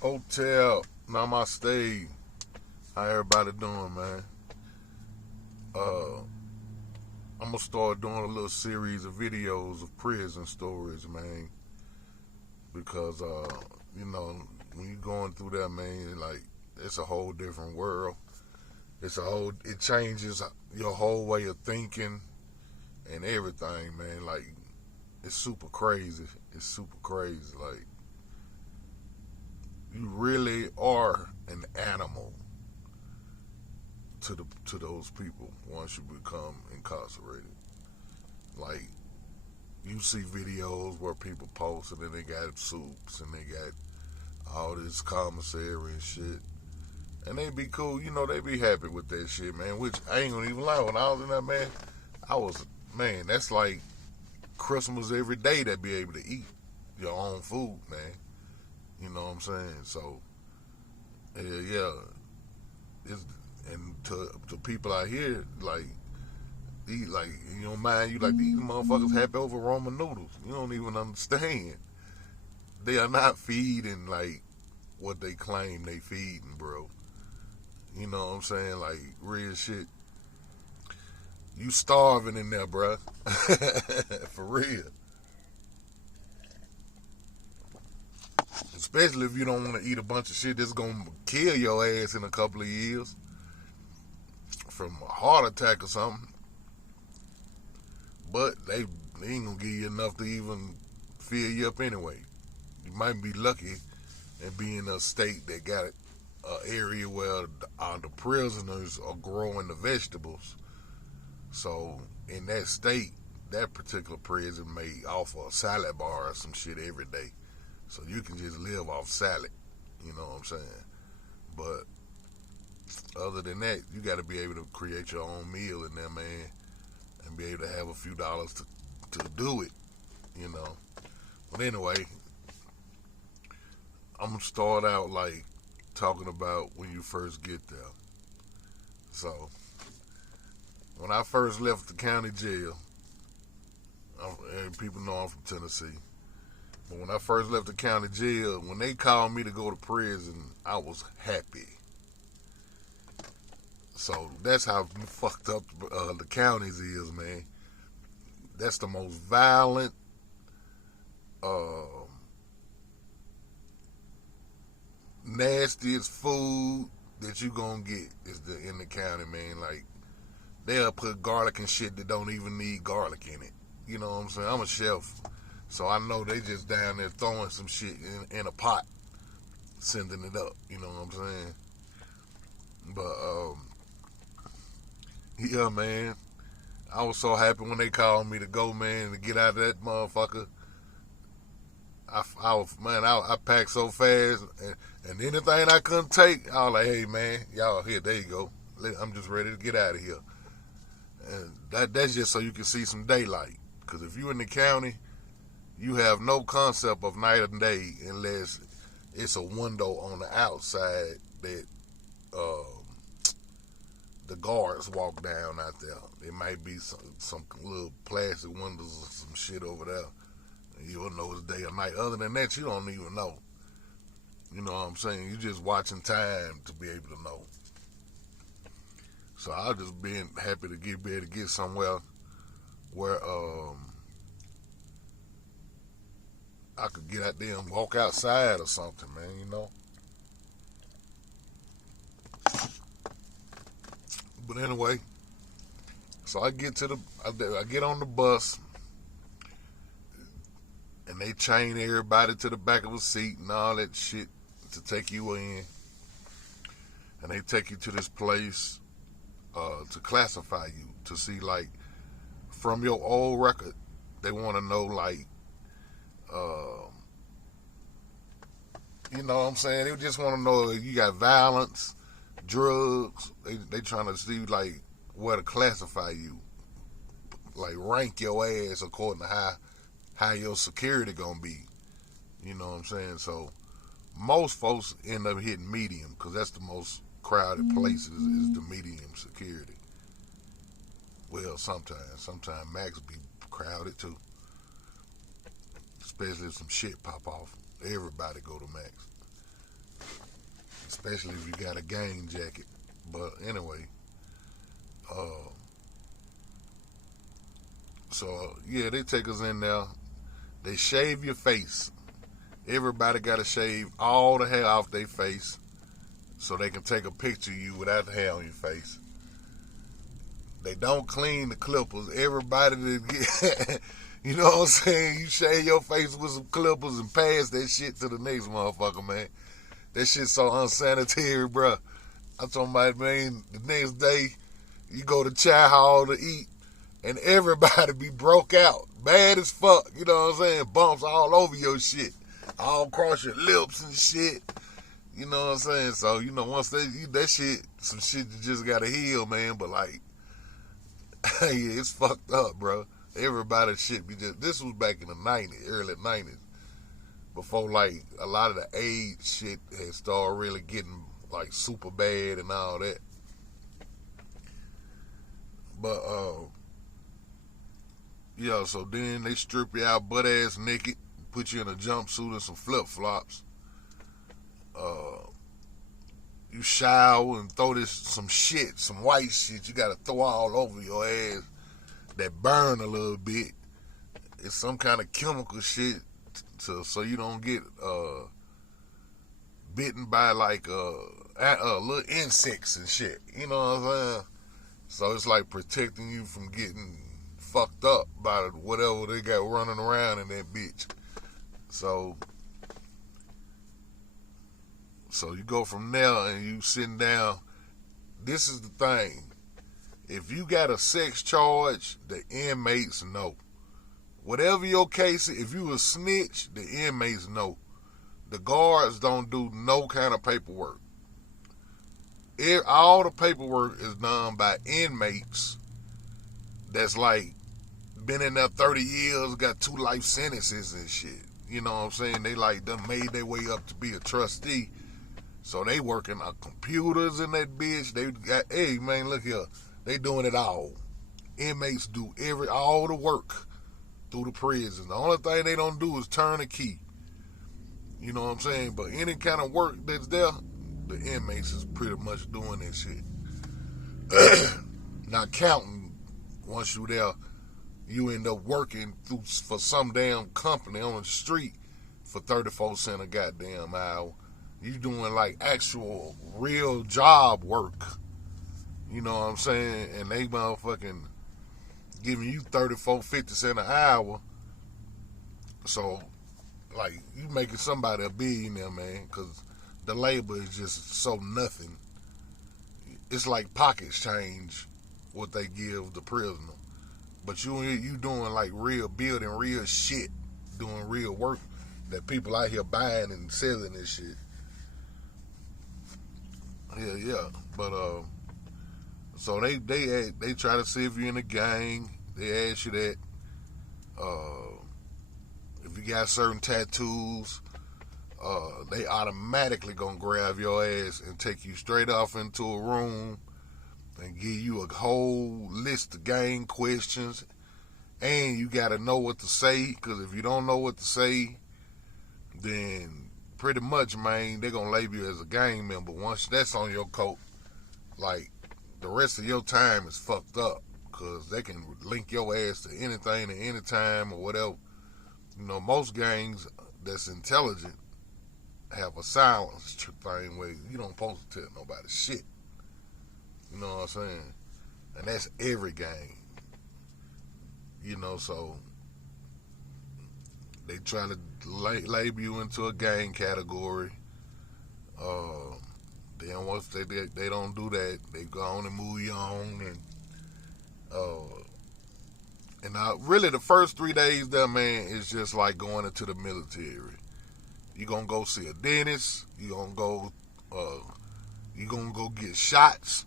Hotel, namaste. How everybody doing, man? Uh, I'm gonna start doing a little series of videos of prison stories, man. Because you know, when you going through that, man, like it's a whole different world. It changes your whole way of thinking and everything, man. Like it's super crazy. It's super crazy. Like you really are an animal to those people once you become incarcerated. Like you see videos where people post and then they got soups and they got all this commissary and shit. And they be cool, they be happy with that shit, man. Which I ain't gonna even lie, when I was in there, man, I was, man, that's like Christmas every day to be able to eat your own food, man. You know what I'm saying? So, yeah. It's, and to people out here, like, eat like you don't mind you like these motherfuckers happy over Roman noodles. You don't even understand. They are not feeding like what they claim they feeding, bro. You know what I'm saying? Like real shit. You starving in there, bro. For real. Especially if you don't want to eat a bunch of shit that's gonna kill your ass in a couple of years from a heart attack or something. But they ain't gonna give you enough to even fill you up anyway. You might be lucky and be in a state that got an area where the prisoners are growing the vegetables. So in that state, that particular prison may offer a salad bar or some shit every day. So you can just live off salad. You know what I'm saying? But other than that, you got to be able to create your own meal in there, man, and be able to have a few dollars to do it. You know. But anyway, I'm gonna start out like talking about when you first get there. So when I first left the county jail, and people know I'm from Tennessee. But when I first left the county jail, when they called me to go to prison, I was happy. So that's how fucked up the counties is, man. That's the most violent, uh, nastiest food that you gonna get is in the county, man. Like they'll put garlic and shit that don't even need garlic in it. You know what I'm saying? I'm a chef, so I know they just down there throwing some shit in a pot, sending it up. You know what I'm saying? But yeah, man, I was so happy when they called me to go, man, to get out of that motherfucker. I packed so fast, and anything I couldn't take, I was like, hey, man, y'all here, there you go. I'm just ready to get out of here. And that's just so you can see some daylight. Because if you in the county, you have no concept of night and day unless it's a window on the outside that the guards walk down out there. There might be some little plastic windows or some shit over there. And you'll know it's day or night. Other than that, you don't even know. You know what I'm saying? You're just watching time to be able to know. So I just been happy to be able to get somewhere where I could get out there and walk outside or something, man. You know. But anyway, so I get on the bus, and they chain everybody to the back of a seat and all that shit to take you in, and they take you to this place to classify you to see like from your old record. They want to know like, uh, you know what I'm saying? They just want to know if you got violence, drugs. They trying to see like where to classify you, like rank your ass according to how your security gonna be. You know what I'm saying? So most folks end up hitting medium because that's the most crowded places is the medium security. Well, sometimes max be crowded too, especially if some shit pop off. Everybody go to max. especially if you got a gang jacket. But anyway, uh, so yeah, they take us in there. They shave your face. Everybody got to shave all the hair off their face so they can take a picture of you without the hair on your face. They don't clean the clippers. Everybody that get, you know what I'm saying? You shave your face with some clippers and pass that shit to the next motherfucker, man. That shit's so unsanitary, bro. I'm talking about, man, the next day you go to chow hall to eat and everybody be broke out. Bad as fuck, you know what I'm saying? Bumps all over your shit. All across your lips and shit. You know what I'm saying? So, you know, once that shit, some shit you just gotta heal, man. But like, yeah, it's fucked up, bro. Everybody shit be just, this was back in the 90s, early 90s. Before like a lot of the AIDS shit had started really getting like super bad and all that. But yeah, so then they strip you out butt ass naked, put you in a jumpsuit and some flip flops. You shower and throw some shit, some white shit you gotta throw all over your ass that burn a little bit. It's some kind of chemical shit so you don't get bitten by like little insects and shit. You know what I'm saying? So it's like protecting you from getting fucked up by whatever they got running around in that bitch. So you go from there and you sitting down. This is the thing. If you got a sex charge, the inmates know. Whatever your case, if you a snitch, the inmates know. The guards don't do no kind of paperwork. All the paperwork is done by inmates that's like been in there 30 years, got 2 life sentences and shit. You know what I'm saying? They like done made their way up to be a trustee. So they working on computers in that bitch. They got, hey man, look here. They doing it all. Inmates do all the work through the prison. The only thing they don't do is turn a key. You know what I'm saying? But any kind of work that's there, the inmates is pretty much doing that shit. Not counting, once you there, you end up working for some damn company on the street for 34 cents a goddamn hour. You doing like actual real job work. You know what I'm saying? And they motherfucking giving you 50 cents an hour. So, like, you making somebody a billionaire, man, because the labor is just so nothing. It's like pocket change what they give the prisoner. But you doing like real building, real shit, doing real work that people out here buying and selling this shit. Yeah. But so they try to see if you're in a gang. They ask you that. If you got certain tattoos, they automatically gonna grab your ass and take you straight off into a room and give you a whole list of gang questions. And you gotta know what to say, because if you don't know what to say, then pretty much, man, they're gonna label you as a gang member. Once that's on your coat, like, the rest of your time is fucked up, because they can link your ass to anything at any time or whatever. You know, most gangs that's intelligent have a silence thing where you don't supposed to tell nobody shit. You know what I'm saying? And that's every gang. You know, so they try to label you into a gang category. Then once they don't do that, they go on and move you on. And really the first 3 days there, man, is just like going into the military. You're going to go see a dentist. You're going to go get shots.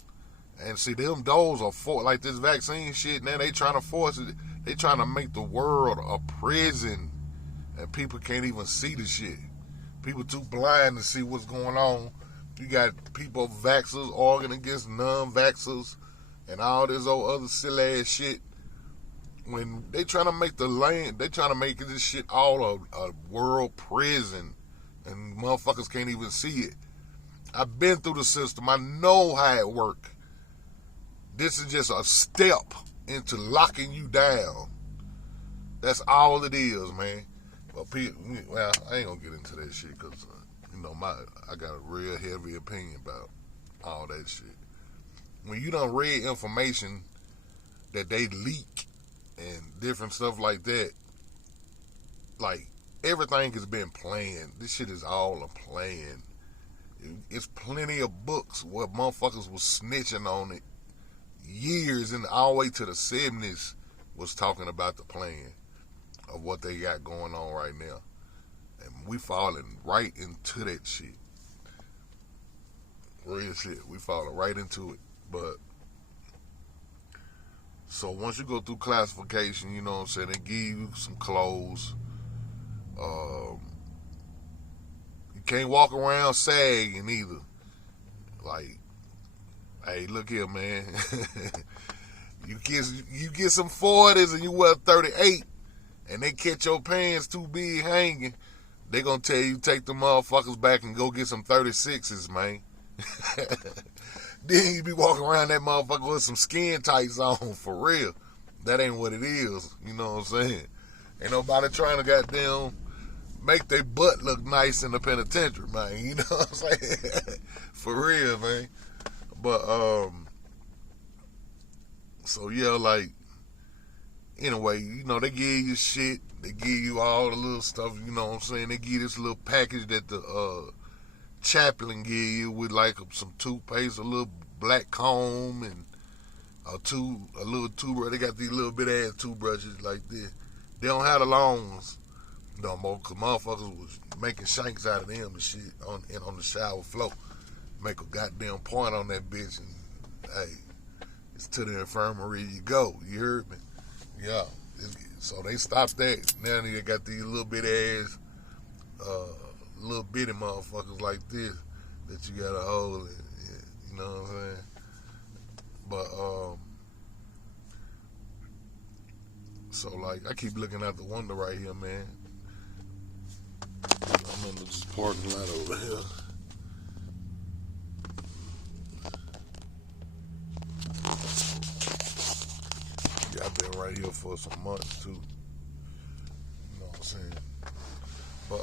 And see, those are for, like this vaccine shit, now they trying to force it. They trying to make the world a prison. And people can't even see the shit. People too blind to see what's going on. You got people, vaxxers, arguing against non-vaxxers, and all this old other silly ass shit. When they trying to make they trying to make this shit all a world prison, and motherfuckers can't even see it. I've been through the system. I know how it works. This is just a step into locking you down. That's all it is, man. But people, well, I ain't gonna get into that shit because I got a real heavy opinion about all that shit. When you done read information that they leak and different stuff like that, like everything has been planned. This shit is all a plan. It's plenty of books where motherfuckers was snitching on it years and all the way to the 70s was talking about the plan of what they got going on right now. And we falling right into that shit. Real shit. We falling right into it. But so once you go through classification, you know what I'm saying, they give you some clothes. You can't walk around sagging either. Like, hey, look here, man. you get some 40s and you wear 38 and they catch your pants too big hanging, they gonna tell you take the motherfuckers back and go get some 36s, man. Then you be walking around that motherfucker with some skin tights on, for real. That ain't what it is, you know what I'm saying? Ain't nobody trying to goddamn make their butt look nice in the penitentiary, man. You know what I'm saying? For real, man. But, so yeah, like, anyway, they give you shit. They give you all the little stuff, you know what I'm saying? They give you this little package that the chaplain give you with like some toothpaste, a little black comb, and a little toothbrush. They got these little bit ass toothbrushes like this. They don't have the long ones no more, cause motherfuckers was making shanks out of them and shit on the shower floor. Make a goddamn point on that bitch and hey, it's to the infirmary you go. You heard me? Yeah. So they stopped that. Now they got these little bit ass, little bitty motherfuckers like this that you gotta hold. You know what I'm saying? But so like I keep looking out the window right here, man. I'm in this parking lot over here. Yeah, I've been right here for some months too. You know what I'm saying? But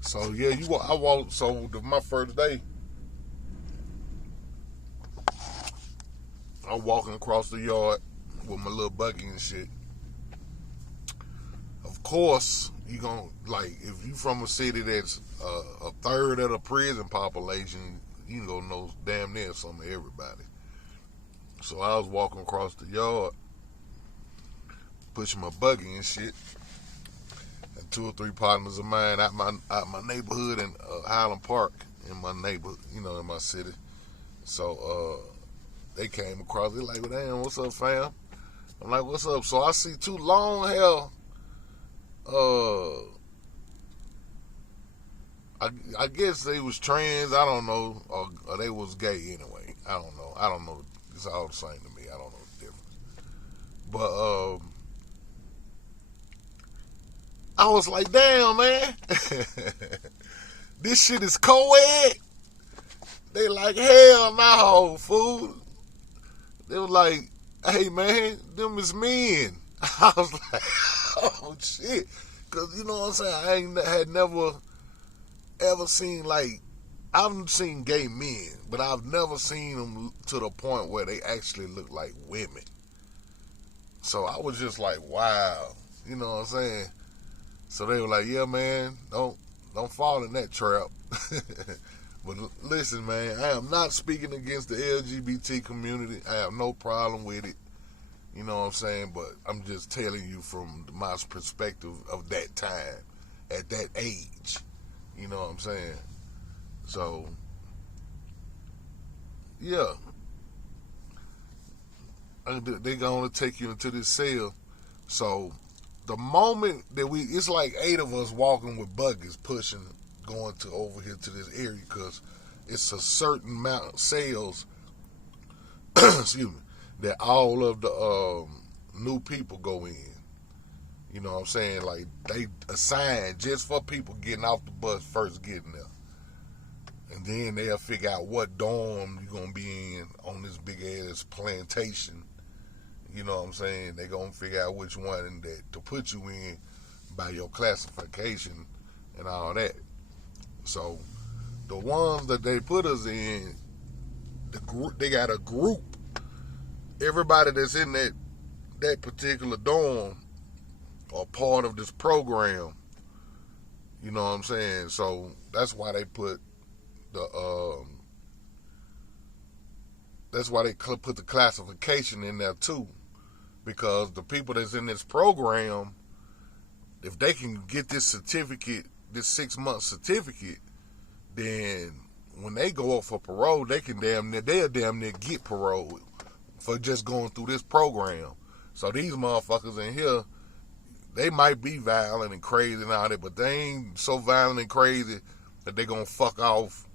so yeah, I walked. So my first day, I'm walking across the yard with my little buggy and shit. Of course, you gonna like if you from a city that's a third of the prison population, you gonna know damn near some of everybody. So I was walking across the yard, pushing my buggy and shit, and 2 or 3 partners of mine out my neighborhood in Highland Park in my neighborhood, in my city. So they came across. They like, well, damn, what's up, fam? I'm like, what's up? So I see 2 long hair. I guess they was trans. I don't know, or they was gay anyway. I don't know. It's all the same to me. I don't know the difference. But I was like, damn, man, this shit is co-ed. They like, hell no, fool. They were like, hey, man, them is men. I was like, oh, shit. Because, you know what I'm saying, I had never ever seen, like, I've seen gay men, but I've never seen them to the point where they actually look like women. So I was just like, wow. You know what I'm saying? So they were like, yeah, man, don't fall in that trap. But listen, man, I am not speaking against the LGBT community. I have no problem with it. You know what I'm saying? But I'm just telling you from my perspective of that time, at that age. You know what I'm saying? So, yeah. They're going to take you into this cell. So, the moment that it's like 8 of us walking with buggies, pushing, going to over here to this area, because it's a certain amount of cells, excuse me, that all of the new people go in. You know what I'm saying? Like, they assigned just for people getting off the bus first getting there. And then they'll figure out what dorm you're going to be in on this big ass plantation. You know what I'm saying? They're going to figure out which one that to put you in by your classification and all that. So, the ones that they put us in, they got a group. Everybody that's in that particular dorm are part of this program. You know what I'm saying? So that's why they put the classification in there too, because the people that's in this program, if they can get this certificate, this 6-month certificate, then when they go up for parole, they'll damn near get parole for just going through this program. So these motherfuckers in here, they might be violent and crazy and all that, but they ain't so violent and crazy that they gonna fuck off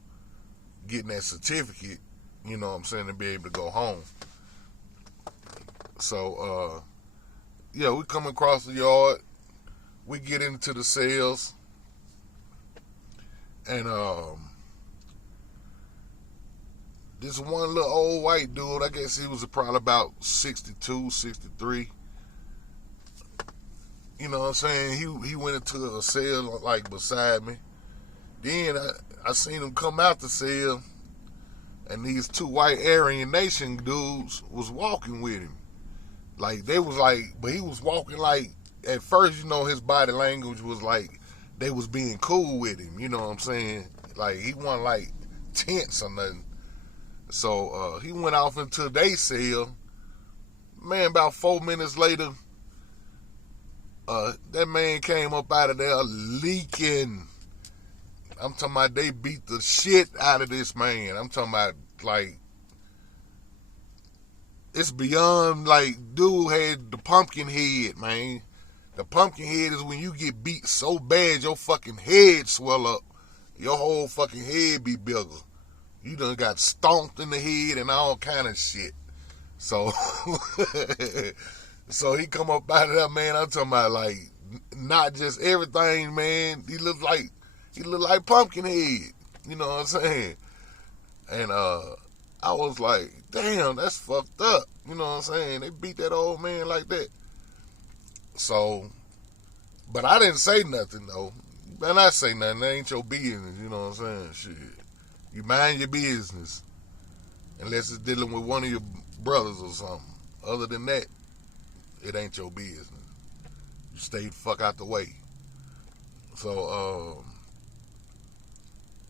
getting that certificate, you know what I'm saying, to be able to go home. So, yeah, we come across the yard, we get into the cells, and this one little old white dude, I guess he was probably about 62, 63. You know what I'm saying? He went into a cell like beside me. Then I seen him come out the cell, and these two white Aryan Nation dudes was walking with him. Like, they was like, but he was walking like, at first, you know, his body language was like, they was being cool with him, you know what I'm saying? Like, he wasn't like tense or nothing. So, he went off into their cell. Man, about 4 minutes later, that man came up out of there leaking. I'm talking about they beat the shit out of this man. I'm talking about, like, it's beyond, like, dude had the pumpkin head, man. The pumpkin head is when you get beat so bad your fucking head swell up. Your whole fucking head be bigger. You done got stomped in the head and all kind of shit. So, so he come up out of that, man. I'm talking about, like, not just everything, man. He look like Pumpkinhead. You know what I'm saying? And I was like, damn, that's fucked up. You know what I'm saying? They beat that old man like that. So, but I didn't say nothing though. You better not say nothing. That ain't your business. You know what I'm saying? Shit. You mind your business. Unless it's dealing with one of your brothers or something. Other than that, it ain't your business. You stay the fuck out the way. So,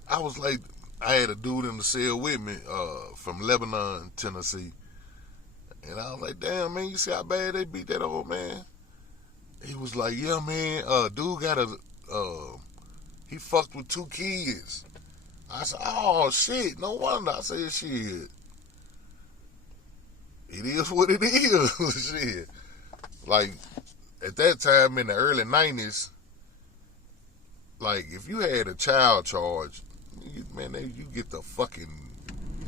I was like, I had a dude in the cell with me from Lebanon, Tennessee. And I was like, damn, man, you see how bad they beat that old man? He was like, yeah, man, dude got he fucked with 2 kids. I said, oh, shit, no wonder. I said, shit. It is what it is. Shit. Like, at that time in the early 90s, like, if you had a child charge, you get the fucking,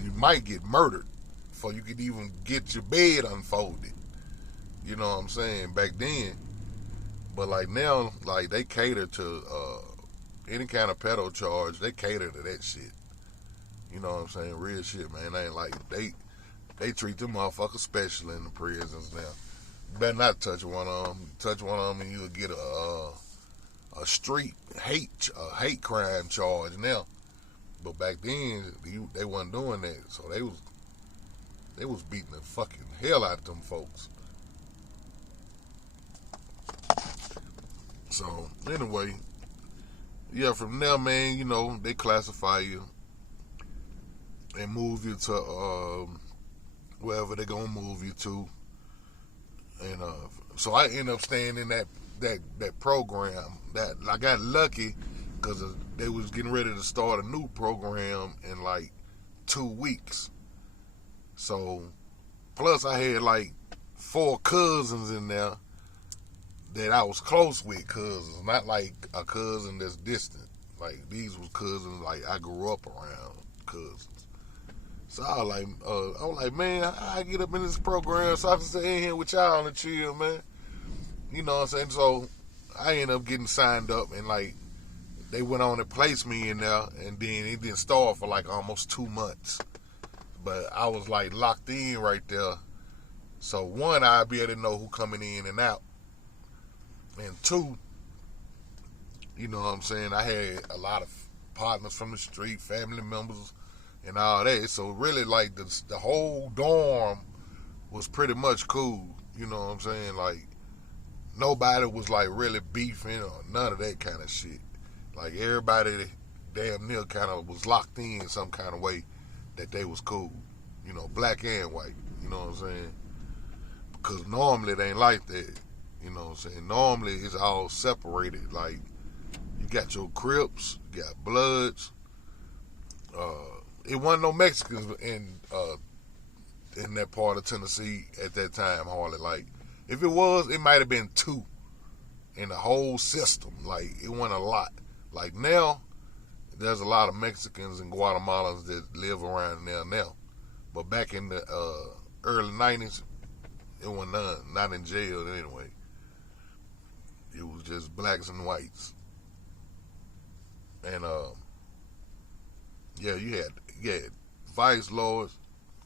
you might get murdered before you could even get your bed unfolded. You know what I'm saying? Back then. But like now, like, they cater to any kind of pedo charge. They cater to that shit. You know what I'm saying? Real shit, man. They ain't like, they treat them motherfuckers special in the prisons now. You better not touch one of them. Touch one of them and you'll get a street hate crime charge now. But back then, they wasn't doing that. So they was beating the fucking hell out of them folks. So, anyway, yeah, from there, man, you know, they classify you and move you to wherever they're going to move you to. And so I ended up staying in that program. That I got lucky because they was getting ready to start a new program in like 2 weeks. So, plus I had like 4 cousins in there that I was close with, cousins, not like a cousin that's distant. Like, these was cousins like I grew up around, cousins. So I was like, man, I get up in this program so I can stay in here with y'all and chill, man. You know what I'm saying? So I ended up getting signed up, and like they went on and placed me in there, and then it didn't start for like almost 2 months. But I was like locked in right there. So one, I'd be able to know who coming in and out, and two, you know what I'm saying, I had a lot of partners from the street, family members, and all that. So really, like the whole dorm was pretty much cool. You know what I'm saying? Like nobody was like really beefing or none of that kind of shit. Like everybody damn near kind of was locked in some kind of way that they was cool. You know, black and white. You know what I'm saying? Because normally it ain't like that. You know what I'm saying? Normally it's all separated. Like you got your Crips, you got Bloods. It wasn't no Mexicans in that part of Tennessee at that time, hardly. Like if it was, it might have been two in the whole system. Like it wasn't a lot. Like now, there's a lot of Mexicans and Guatemalans that live around there now. But back in the early 90s, it was none. Not in jail anyway. It was just blacks and whites. And yeah, you had Vice Lords,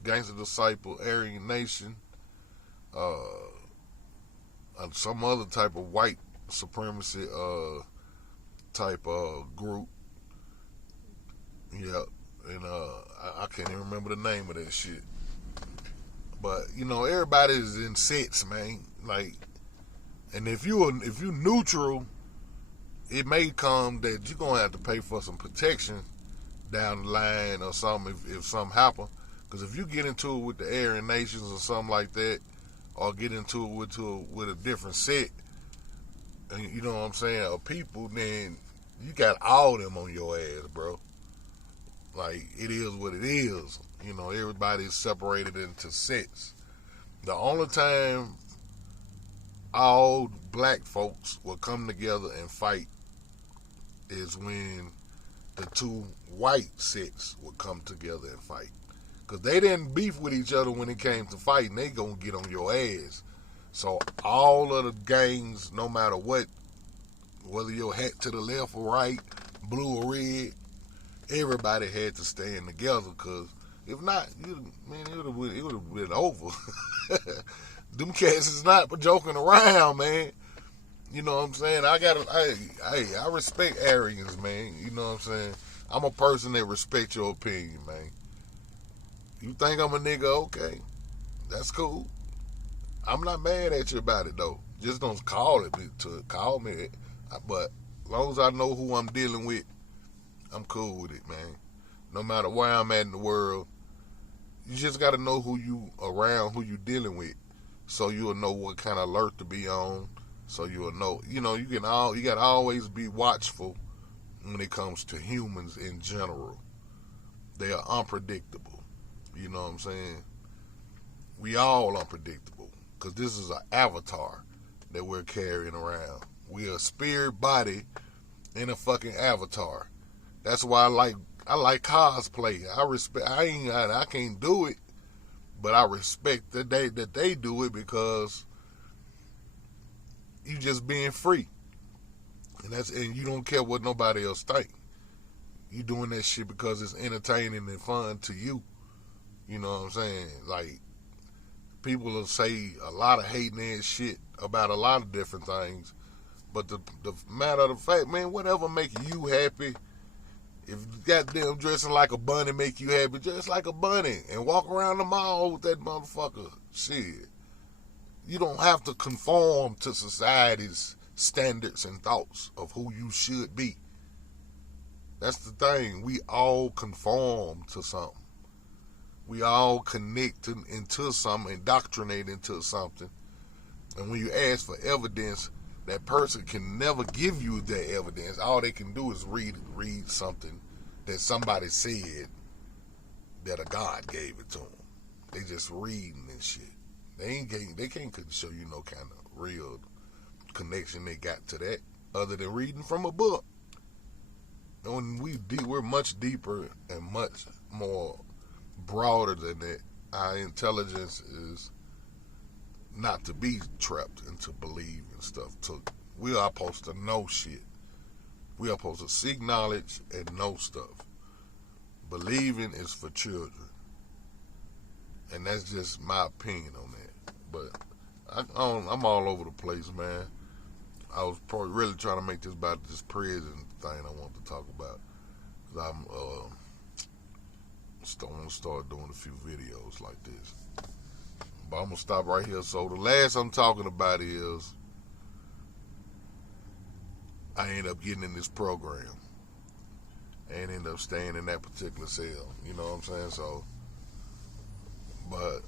Gangster Disciple, Aryan Nation, and some other type of white supremacy type group. Yeah, and I can't even remember the name of that shit. But you know, everybody's in sets, man. Like, and if you neutral, it may come that you're gonna have to pay for some protection down the line or something if something happen. Because if you get into it with the Aryan Nations or something like that, or get into it with a different set, and you know what I'm saying, of people, then you got all them on your ass, bro. Like, it is what it is. You know, everybody's separated into sets. The only time all black folks will come together and fight is when the two white sets will come together and fight. Because they didn't beef with each other when it came to fighting. They gonna get on your ass. So all of the gangs, no matter what, whether your hat to the left or right, blue or red, everybody had to stand together. Because if not, it would have been over. Them cats is not joking around, man. You know what I'm saying? I respect Aryans, man. You know what I'm saying? I'm a person that respects your opinion, man. You think I'm a nigga? Okay. That's cool. I'm not mad at you about it, though. Just don't call me. But as long as I know who I'm dealing with, I'm cool with it, man. No matter where I'm at in the world, you just got to know who you around, who you dealing with, so you'll know what kind of alert to be on. So you'll know, you got to always be watchful when it comes to humans in general. They are unpredictable. You know what I'm saying? We all unpredictable because this is an avatar that we're carrying around. We a spirit body in a fucking avatar. That's why I like cosplay. I can't do it, but I respect that they do it because you just being free. And you don't care what nobody else think. You doing that shit because it's entertaining and fun to you. You know what I'm saying? Like, people will say a lot of hating ass shit about a lot of different things. But the matter of the fact, man, whatever make you happy, if goddamn dressing like a bunny make you happy, dress like a bunny and walk around the mall with that motherfucker. Shit. You don't have to conform to society's standards and thoughts of who you should be. That's the thing. We all conform to something. We all connect into something, indoctrinate into something. And when you ask for evidence, that person can never give you that evidence. All they can do is read something that somebody said that a God gave it to them. They just reading and shit. They can't show you no kind of real connection they got to that other than reading from a book. And we're much deeper and much more broader than that. Our intelligence is not to be trapped into believing stuff. We are supposed to know shit. We are supposed to seek knowledge and know stuff. Believing is for children. And that's just my opinion on that. But I'm all over the place, man. I was probably really trying to make this about this prison thing I want to talk about. Cause I'm want to start doing a few videos like this. But I'm going to stop right here. So the last I'm talking about is I ended up getting in this program and ended up staying in that particular cell. You know what I'm saying? So, but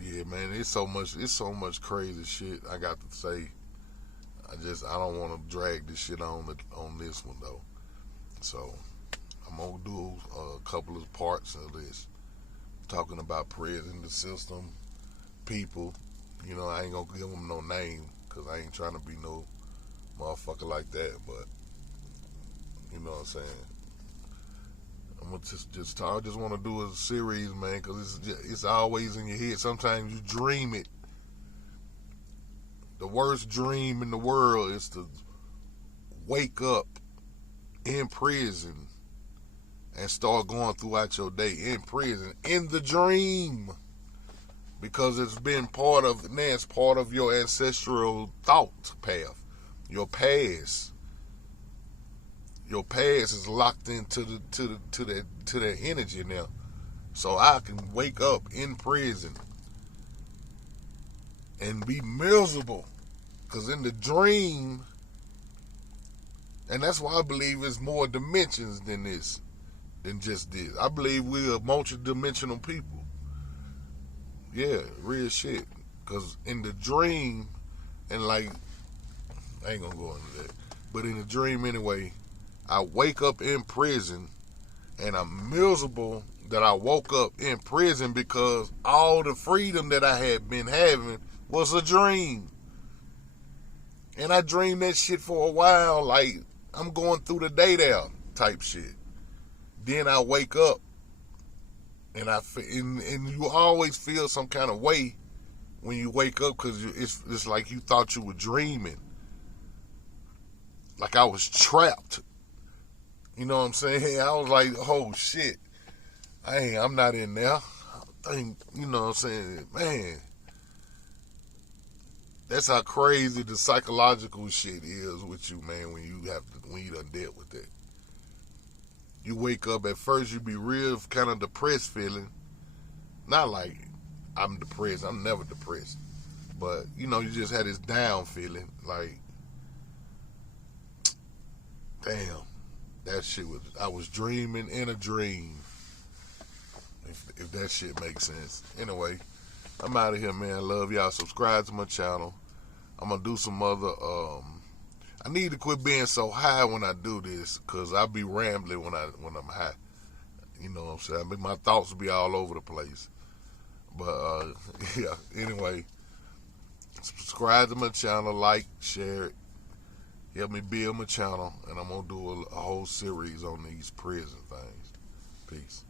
yeah, man, it's so much crazy shit I got to say. I don't want to drag this shit on this one though. So I'm gonna do a couple of parts of this, talking about prison, the system, people. You know, I ain't gonna give them no name because I ain't trying to be no motherfucker like that. But you know what I'm saying. I'm gonna just talk. I just want to do a series, man, because it's always in your head. Sometimes you dream it. The worst dream in the world is to wake up in prison and start going throughout your day in prison in the dream, because it's been part of your ancestral thought path, your past. Your past is locked into that energy now. So I can wake up in prison and be miserable, because in the dream, and that's why I believe it's more dimensions than just this. I believe we're multi-dimensional people. Yeah, real shit. Because in the dream, and like, I ain't gonna go into that, but in the dream anyway, I wake up in prison and I'm miserable that I woke up in prison, because all the freedom that I had been having was a dream. And I dreamed that shit for a while, like I'm going through the day there type shit. Then I wake up and and you always feel some kind of way when you wake up, because it's like you thought you were dreaming. Like I was trapped. You know what I'm saying? I was like, oh shit, I'm not in there. You know what I'm saying? Man, that's how crazy the psychological shit is with you, man, when you done dealt with that. You wake up, at first you be real kind of depressed feeling. Not like I'm depressed, I'm never depressed. But, you know, you just had this down feeling, like, damn. That shit I was dreaming in a dream. If that shit makes sense. Anyway, I'm out of here, man. I love y'all. Subscribe to my channel. I'm gonna do some other, I need to quit being so high when I do this, because I be rambling when I'm high. You know what I'm saying? I mean, my thoughts will be all over the place. But, yeah, anyway, subscribe to my channel, like, share it. Help me build my channel, and I'm going to do a whole series on these prison things. Peace.